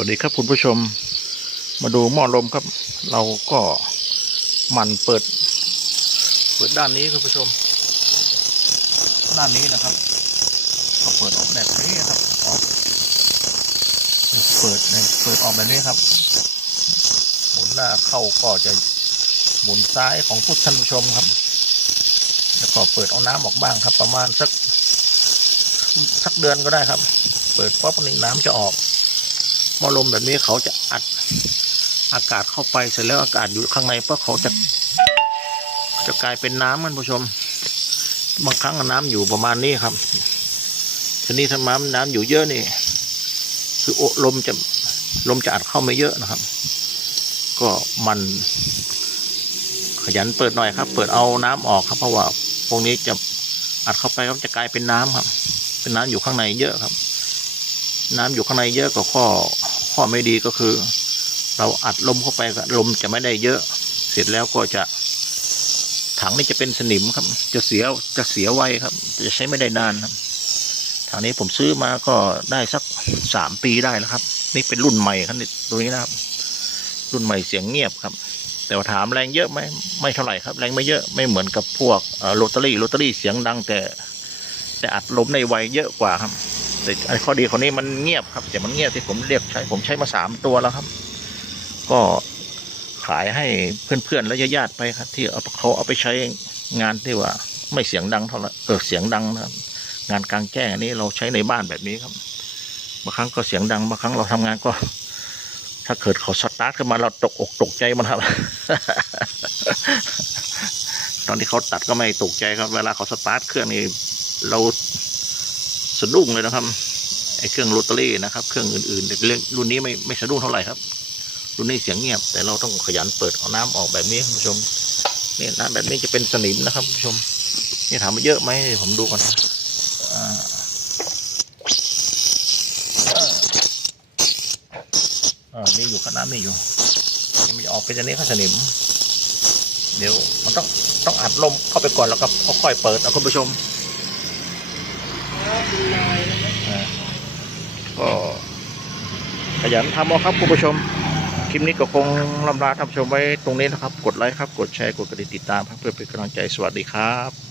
วัสดีครับคุณผู้ชมมาดูหม้อลมครับ เราก็หมันเปิด เปิดด้านนี้คุณผู้ชม ด้านนี้นะครับ ก็เปิดออกแบบนี้ครับออกเปิดในเปิดออกแบบนี้ครับ หมุนหน้าเข้าก็จะหมุนซ้ายของผู้ท่านผู้ชมครับ แล้วก็เปิดเอาน้ำออกบ้างครับ ประมาณสักสักเดือนก็ได้ครับ เปิดป๊อปนี่น้ำจะออก มอลมแบบนี้เขาจะอัดอากาศเข้าไปเสร็จแล้วอากาศอยู่ข้างในเพราะเขาจะจะกลายเป็นน้ำมันผู้ชม บางครั้งน้ำอยู่ประมาณนี้ครับทีนี้ถ้าน้ำน้ำอยู่เยอะนี่ คือโอลมจะลมจะอัดเข้าไม่เยอะนะครับ ก็มันขยันเปิดหน่อยครับ เปิดเอาน้ำออกครับเพราะว่าพวกนี้จะอัดเข้าไปก็จะกลายเป็นน้ำครับ เป็นน้ำอยู่ข้างในเยอะครับ น้ำอยู่ข้างในเยอะก็ข้อ ข้อไม่ดีก็คือ เราอัดลมเข้าไปลมจะไม่ได้เยอะ เสร็จแล้วก็จะ ถังนี่จะเป็นสนิมครับ จะเสียจะเสียไวครับ จะใช้ไม่ได้นานครับถังนี้ผมซื้อมาก็ได้สักสามปีได้แล้วครับ นี่เป็นรุ่นใหม่ครับตัวนี้นะครับ รุ่นใหม่เสียงเงียบครับ แต่ว่าถามแรงเยอะไหมไม่เท่าไหร่ครับ แรงไม่เยอะไม่เหมือนกับพวกโรตารี่โรตารี่เสียงดังแต่แต่อัดลมในไวเยอะกว่าครับ แต่ไอ้ข้อดีของนี้มันเงียบครับ แต่มันเงียบที่ผมเรียกใช้ผมใช้มาสามตัวแล้วครับ ก็ขายให้เพื่อนๆและญาติๆไปครับ ที่เอาเขาเอาไปใช้งานที่ว่า ไม่เสียงดังเท่าไหร่เออเสียงดังนะครับ งานกลางแจ้งอันนี้เราใช้ในบ้านแบบนี้ครับบางครั้งก็เสียงดังบางครั้งเราทำงานก็ ถ้าเกิดเขาสตาร์ทขึ้นมาเราตกอกตกใจมันครับ ตอนที่เขาตัดก็ไม่ตกใจครับ เวลาเขาสตาร์ทเครื่องนี้เรา สะดุ้งเลยนะครับไอ้เครื่องโรตารี่นะครับ เครื่องอื่นๆเรื่องรุ่นนี้ไม่ไม่สะดุ้งเท่าไหร่ครับ รุ่นนี้เสียงเงียบ แต่เราต้องขยันเปิดเอาน้ำออกแบบนี้คุณผู้ชมนี่น้ำแบบนี้จะเป็นสนิมนะครับคุณผู้ชมนี่ถามว่าเยอะไหมเดี๋ยวผมดูก่อนนะอ่าอ่านี่อยู่ข้างน้ำนี่อยู่นี่มันออกเป็นอันนี้ข้าสนิม เดี๋ยวมันต้องต้องอัดลมเข้าไปก่อนแล้วก็ค่อยๆเปิดนะคุณผู้ชม ก็ขยันทำเอาครับคุณผู้ชม คลิปนี้ก็คงลำลาท่านผู้ชมไว้ตรงนี้นะครับ กดไลค์ครับ กดแชร์ กดกระดิ่งติดตามครับเพื่อเป็นกำลังใจ สวัสดีครับ